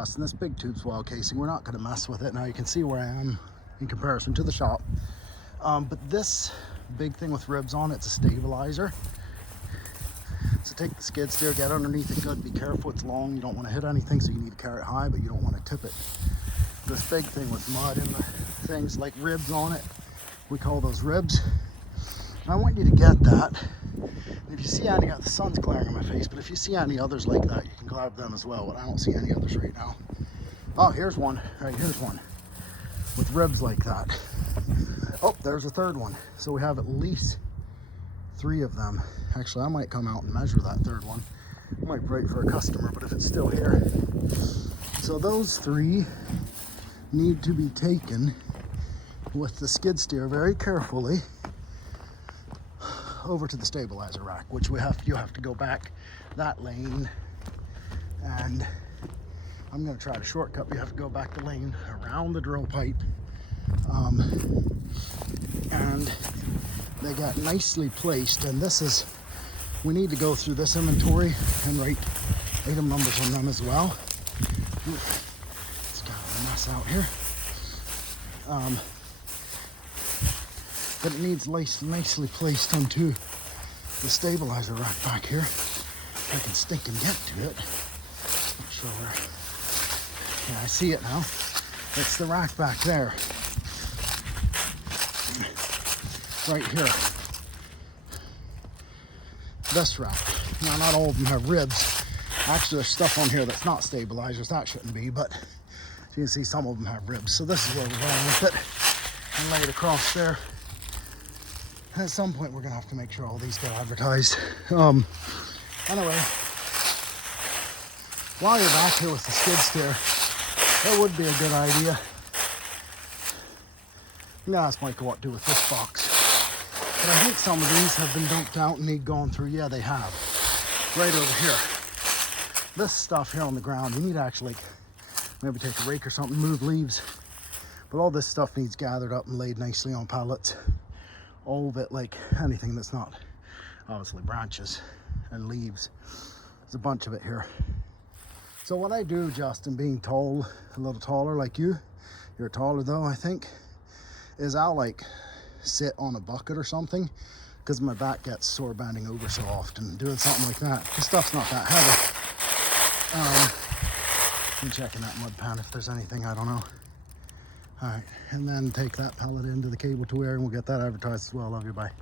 And this big tube swell casing, we're not going to mess with it. Now you can see where I am in comparison to the shop. But this big thing with ribs on it's a stabilizer. So take the skid steer, get underneath it good, be careful, it's long, you don't want to hit anything, so you need to carry it high, but you don't want to tip it. This big thing with mud and the things like ribs on it, we call those ribs. And I want you to get that. And if you see any, the sun's glaring on my face, but if you see any others like that, you can grab them as well, but I don't see any others right now. Oh, here's one, right, here's one with ribs like that. Oh, there's a third one. So we have at least 3 of them. Actually, I might come out and measure that third one. I might break for a customer, but if it's still here. So those 3 need to be taken with the skid steer very carefully over to the stabilizer rack, which you have to go back that lane, and I'm going to try to shortcut. You have to go back the lane around the drill pipe, and they got nicely placed. And this is, we need to go through this inventory and write item numbers on them as well. It's got a mess out here. But it needs nicely placed onto the stabilizer rack back here. If I can stink and get to it. Not sure where. Yeah, I see it now. It's the rack back there. Right here. This rack. Now, not all of them have ribs. Actually, there's stuff on here that's not stabilizers. That shouldn't be, but you can see some of them have ribs. So this is where we're going with it. And lay it across there. And at some point, we're going to have to make sure all these get advertised. Anyway, while you're back here with the skid steer, it would be a good idea. I'm going to ask Michael what to do with this box. But I think some of these have been dumped out and need gone through. Yeah, they have. Right over here. This stuff here on the ground, you need to actually maybe take a rake or something, move leaves. But all this stuff needs gathered up and laid nicely on pallets. All of it, like anything that's not obviously branches and leaves. There's a bunch of it here. So what I do, Justin, being tall, a little taller like you, you're taller though, I think, is I'll like sit on a bucket or something because my back gets sore bending over so often. Doing something like that. This stuff's not that heavy. I'm checking that mud pan if there's anything, I don't know. All right, and then take that pellet into the cable to where, and we'll get that advertised as well. Love you, bye.